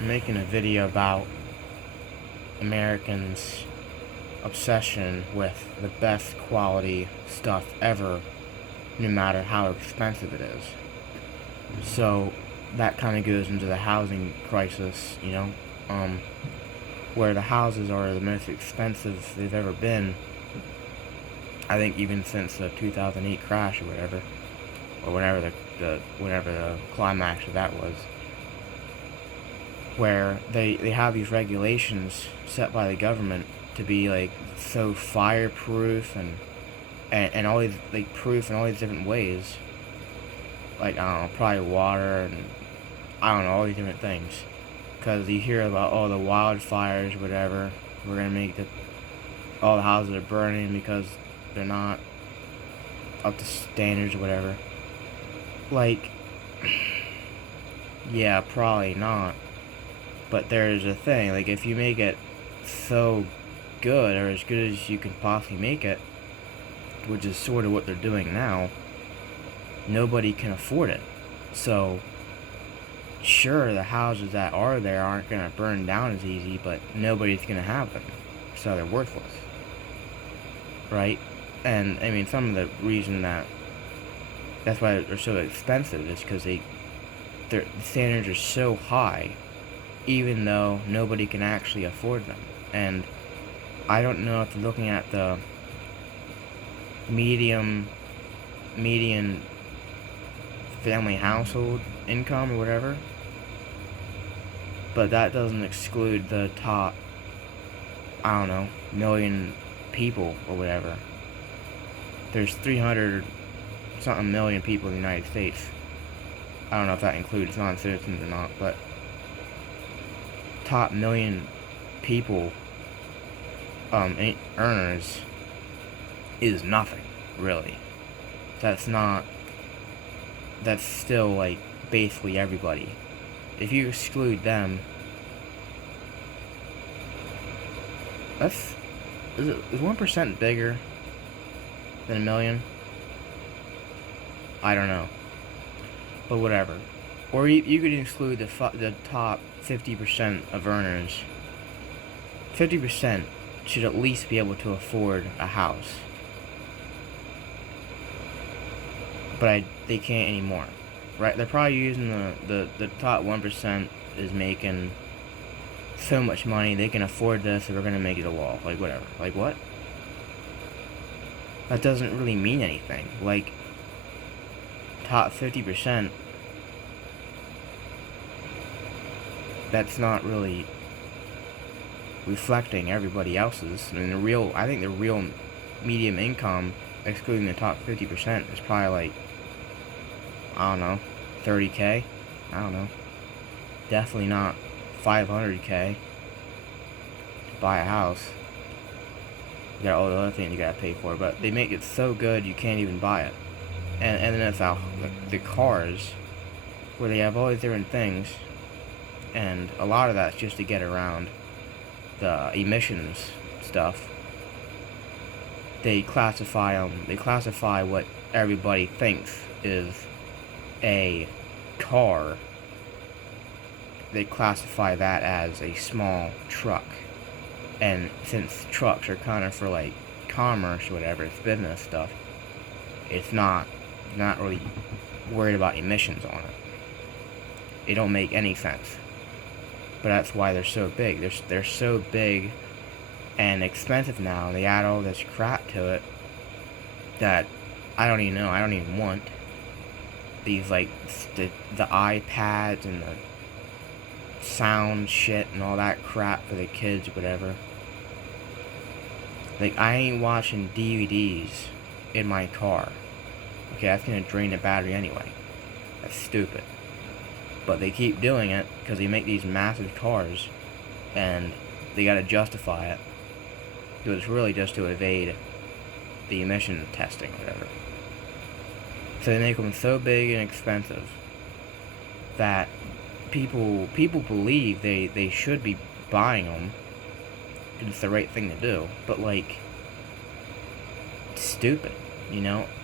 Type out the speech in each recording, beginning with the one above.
I'm making a video about Americans' obsession with the best quality stuff ever, no matter how expensive it is. So that kind of goes into the housing crisis, where the houses are the most expensive they've ever been. I think even since the 2008 crash or whatever, or whenever the climax of that was, where they have these regulations set by the government to be like so fireproof and all these like proof in all these different ways, like I don't know, probably water and I don't know, all these different things, because you hear about all the wildfires or whatever. We're gonna make all the houses are burning because they're not up to standards or whatever. Like, yeah, probably not. But there's a thing, like if you make it so good, or as good as you can possibly make it, which is sort of what they're doing now, nobody can afford it. So, sure, the houses that are there aren't going to burn down as easy, but nobody's going to have them. So they're worthless. Right? And, I mean, some of the reason that's why they're so expensive is because their standards are so high, even though nobody can actually afford them. And I don't know if you're looking at the median family household income or whatever, but that doesn't exclude the top, I don't know, million people or whatever. There's 300 something million people in the United States. I don't know if that includes non-citizens or not, but top million people earners is nothing, really. That's still like basically everybody. If you exclude them, is 1% bigger than a million? I don't know, but whatever. Or you could exclude the top 50% of earners. 50% should at least be able to afford a house, but they can't anymore, right? They're probably using the top 1% is making so much money they can afford this, so we're gonna make it a law. Like whatever. Like what? That doesn't really mean anything. Like top 50%. That's not really reflecting everybody else's. I mean, I think the real medium income, excluding the top 50%, is probably like, I don't know, 30K. I don't know. Definitely not 500K to buy a house. You got all the other things you gotta pay for, but they make it so good you can't even buy it. And then it's the cars, where they have all these different things, and a lot of that's just to get around the emissions stuff. They classify what everybody thinks is a car. They classify that as a small truck. And since trucks are kind of for like commerce or whatever, it's business stuff, it's not really worried about emissions on it. It don't make any sense. But that's why they're so big. They're so big and expensive now, and they add all this crap to it that I don't even know. I don't even want these, like the iPads and the sound shit and all that crap for the kids or whatever. Like, I ain't watching DVDs in my car. Okay, that's gonna drain the battery anyway. That's stupid. But they keep doing it because they make these massive cars, and they gotta justify it. So it's really just to evade the emission testing, whatever. So they make them so big and expensive that people believe they should be buying them. It's the right thing to do, but like, it's stupid,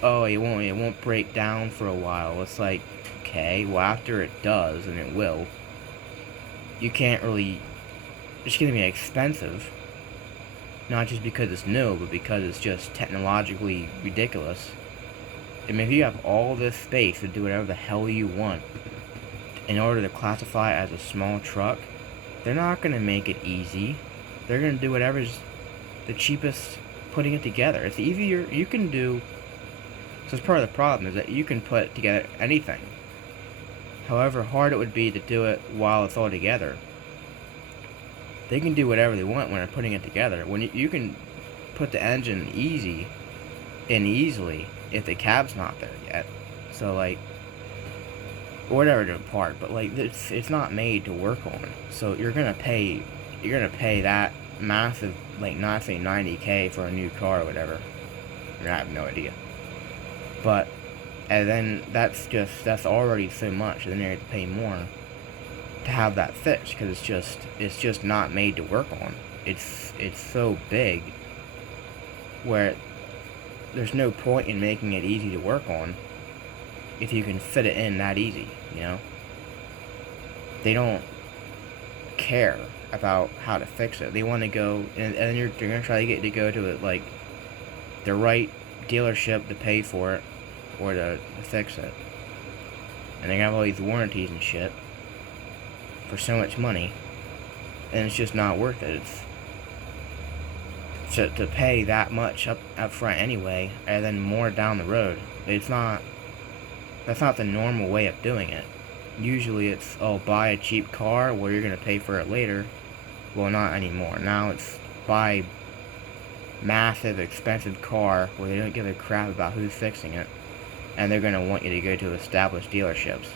Oh, it won't break down for a while. It's like, okay, well after it does, and it will, you can't really, it's going to be expensive, not just because it's new, but because it's just technologically ridiculous. I mean, if you have all this space to do whatever the hell you want in order to classify it as a small truck, they're not going to make it easy. They're going to do whatever's the cheapest putting it together. It's easier, you can do, so it's part of the problem, is that you can put together anything. However hard it would be to do it while it's all together, they can do whatever they want when they're putting it together. When you can put the engine easily if the cab's not there yet. So like, whatever to apart, but like it's not made to work on. So you're gonna pay that massive, like, not say $90K for a new car or whatever. I have no idea. But and then that's already so much, and then you have to pay more to have that fixed, because it's just not made to work on. It's so big where there's no point in making it easy to work on if you can fit it in that easy, you know? They don't care about how to fix it. They want to go, and then you're going to try to get to go to it, like, the right dealership to pay for it or to fix it. And they have all these warranties and shit for so much money, and it's just not worth it. It's to pay that much up front anyway, and then more down the road. That's not the normal way of doing it. Usually it's, oh, buy a cheap car where you're going to pay for it later. Well, not anymore. Now it's buy massive, expensive car where they don't give a crap about who's fixing it, and they're going to want you to go to established dealerships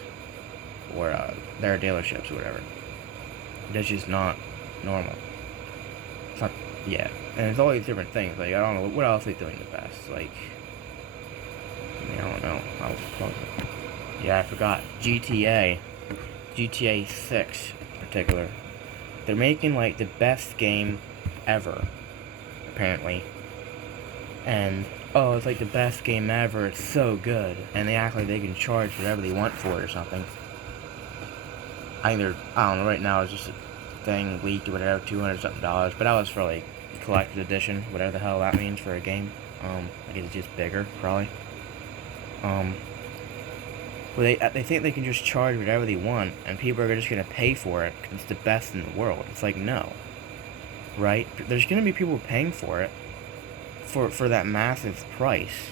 or their dealerships or whatever. That's just not normal. It's not, yeah. And it's all these different things. Like, I don't know, what else are they doing the best? Like, I mean, I don't know. Yeah, I forgot. GTA 6 in particular. They're making, like, the best game ever, apparently. And, oh, it's like the best game ever, it's so good. And they act like they can charge whatever they want for it or something. I don't know, right now it's just a thing leaked or whatever, $200-something. But that was for, like, collector's edition, whatever the hell that means for a game. I guess it's just bigger, probably. Well, they think they can just charge whatever they want, and people are just going to pay for it because it's the best in the world. It's like, no. Right? There's going to be people paying for it for that massive price,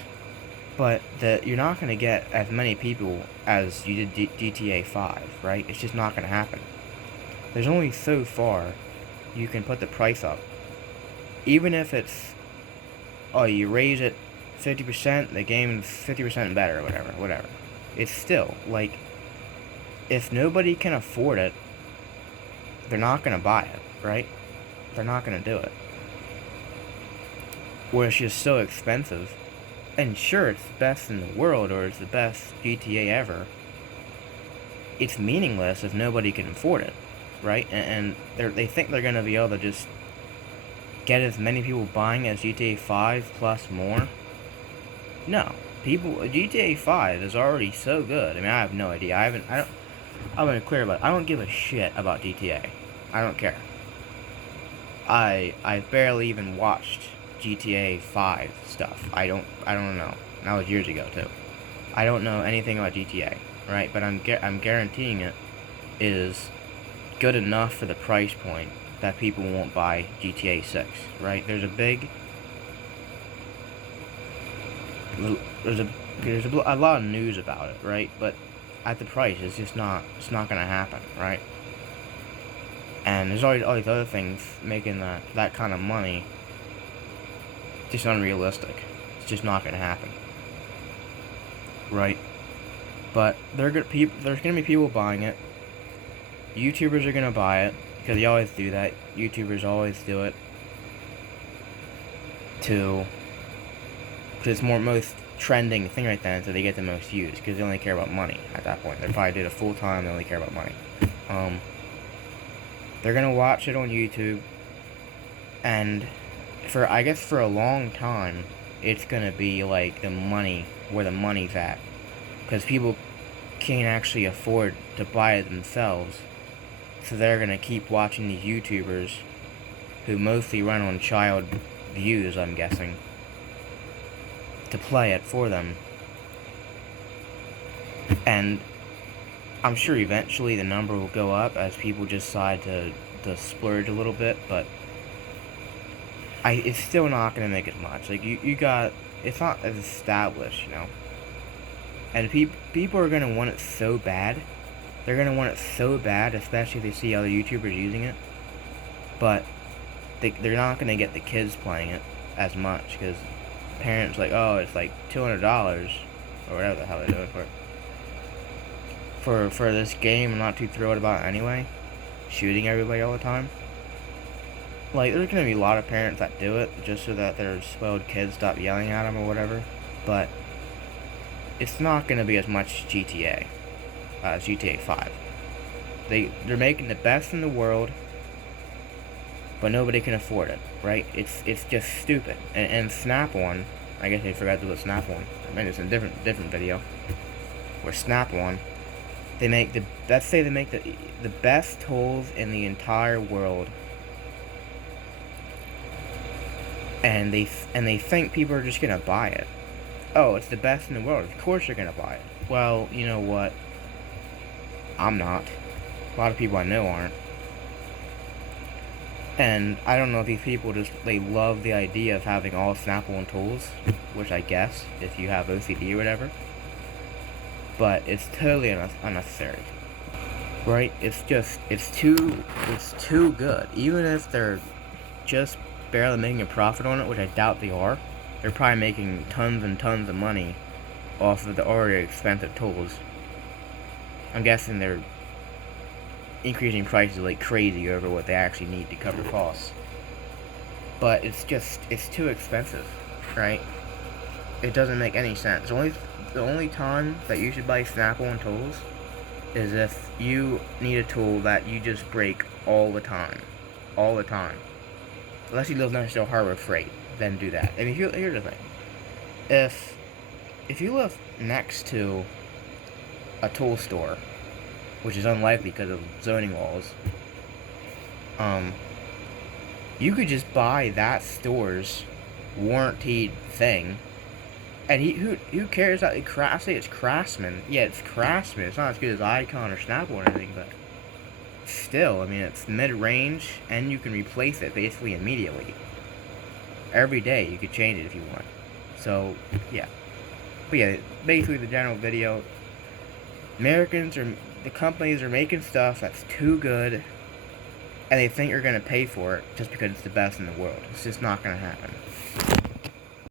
but you're not going to get as many people as you did GTA 5, right? It's just not going to happen. There's only so far you can put the price up. Even if it's, oh, you raise it 50%, the game's 50% better or whatever. It's still, like, if nobody can afford it, they're not going to buy it, right? They're not going to do it. Where it's just so expensive. And sure, it's the best in the world, or it's the best GTA ever. It's meaningless if nobody can afford it, right? And they think they're going to be able to just get as many people buying as GTA 5 plus more. No. GTA 5 is already so good. I mean, I have no idea. I'm gonna clear about it. I don't give a shit about GTA. I don't care. I barely even watched GTA 5 stuff. I don't know. That was years ago too. I don't know anything about GTA, right? But I'm guaranteeing it is good enough for the price point that people won't buy GTA 6, right? There's a lot of news about it, right? But at the price, it's not gonna happen, right? And there's all these other things making that kind of money just unrealistic. It's just not gonna happen, right? But there's gonna be people buying it. YouTubers are gonna buy it because they always do that. YouTubers always do it because it's most trending thing right then, so they get the most views because they only care about money at that point. They probably did it full time. They only care about money. They're gonna watch it on YouTube, and for a long time, it's gonna be like where the money's at, because people can't actually afford to buy it themselves. So they're gonna keep watching these YouTubers who mostly run on child views, I'm guessing, to play it for them. And I'm sure eventually the number will go up as people just decide to splurge a little bit, but it's still not going to make as much. Like, you got, it's not as established, you know? And people are going to want it so bad. They're going to want it so bad, especially if they see other YouTubers using it. But they're not going to get the kids playing it as much, because parents like, oh, it's like $200, or whatever the hell they do it for this game I'm not too thrilled about anyway, shooting everybody all the time. Like, there's gonna be a lot of parents that do it just so that their spoiled kids stop yelling at them or whatever, but it's not gonna be as much GTA as GTA 5. They're making the best in the world, but nobody can afford it, right? It's just stupid. And Snap One, I guess they forgot to put Snap One. I mean, it's a different video. Where Snap One, they make the best tools in the entire world, and they think people are just gonna buy it. Oh, it's the best in the world. Of course you're gonna buy it. Well, you know what? I'm not. A lot of people I know aren't. And I don't know if these people they love the idea of having all Snap One tools, which I guess if you have OCD or whatever. But it's totally unnecessary, right? It's too good. Even if they're just barely making a profit on it, which I doubt they are, they're probably making tons and tons of money off of the already expensive tools. I'm guessing they're increasing prices like crazy over what they actually need to cover costs. But it's too expensive, right? It doesn't make any sense. The only time that you should buy Snap-on tools is if you need a tool that you just break all the time. All the time. Unless you live next to a Harbor Freight, then do that. I mean, here's the thing. If you live next to a tool store, which is unlikely because of zoning laws, you could just buy that store's warranted thing. And who cares that I say it's Craftsman? Yeah, it's Craftsman. It's not as good as Icon or Snap-on or anything, but still, I mean, it's mid-range, and you can replace it basically immediately. Every day you could change it if you want. So, yeah. But yeah, basically the general video, the companies are making stuff that's too good, and they think you're going to pay for it just because it's the best in the world. It's just not going to happen.